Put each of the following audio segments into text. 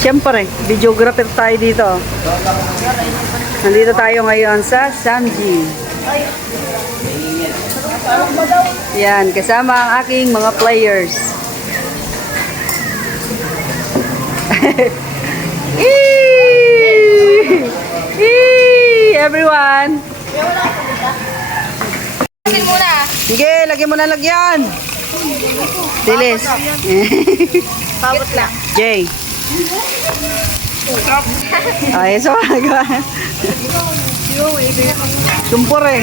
Siyempre, videographer tayo dito. Nandito tayo ngayon sa Samji. Yan, kasama ang aking mga players. Everyone! Sige, lagyan mo na lagyan. Dilis. Pabot lang. Jay. Ay, so magawa. Sumpor eh.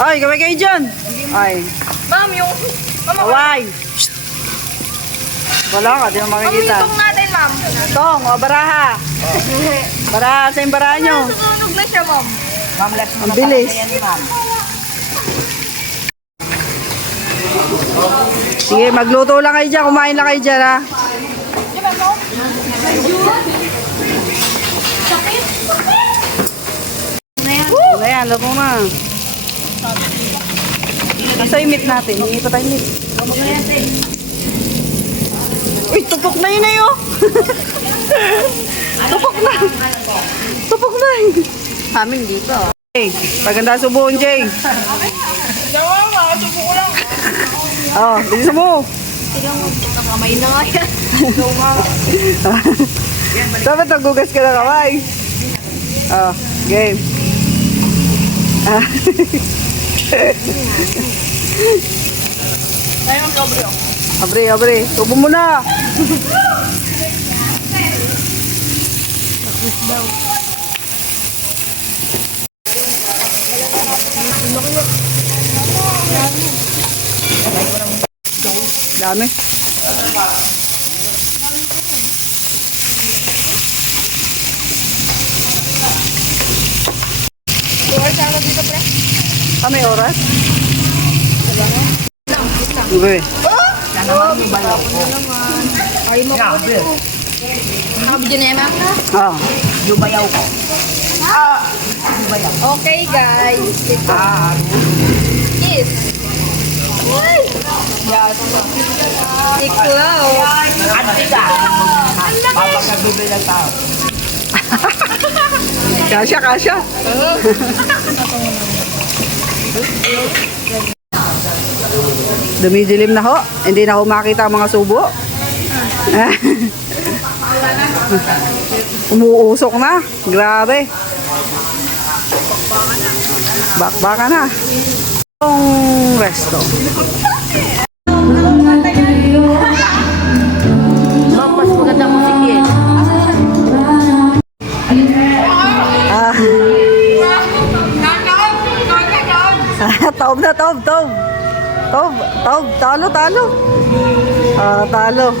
Ay, gawin kayo dyan. Ay. Ma'am, yung... Away. Wala ka, di mo makikita. Ma'am, yung natin, ma'am. Tong, o baraha. Baraha sa yung baraha nyo. Susunog na siya, ma'am. Ang bilis. Sige, magluto lang kayo dyan. Kumain lang kayo dyan, ha. Ano yan, labo na. Nasa yung meat natin. Hindi pa tayo meat. Uy, tupok na yun eh, oh. Tupok na. Tupok na. Amin dito. Jay, paganda subuhon, Jay. Subo ko lang. Oh, bilisan mo. Kamay na nga yan. Dapat nagugas ka na kamay. Oh, game. Tayo ang sobre. Abre, abre. Tubo mo na. Dami. Tuwar sa alam dito, pre. May oras? Okay. Ay, mo ko dito. Nakabidyo na yan, ma'am. Ah. Yubayaw ko. Okay, guys. Ito. Kiss. Ay! Yes. Iklaw. Ante ka. Papagkagubi ng tao. Kasya, kasya. Dumidilim na ho. Hindi na ho makita ang mga subo. Umuusok na. Grabe. Bakbaka na. Itong resto. Ma'am, mas maganda musik eh. Ah. Taob na, taob, taob. Taob, taob, talo, talo. Ah, talo.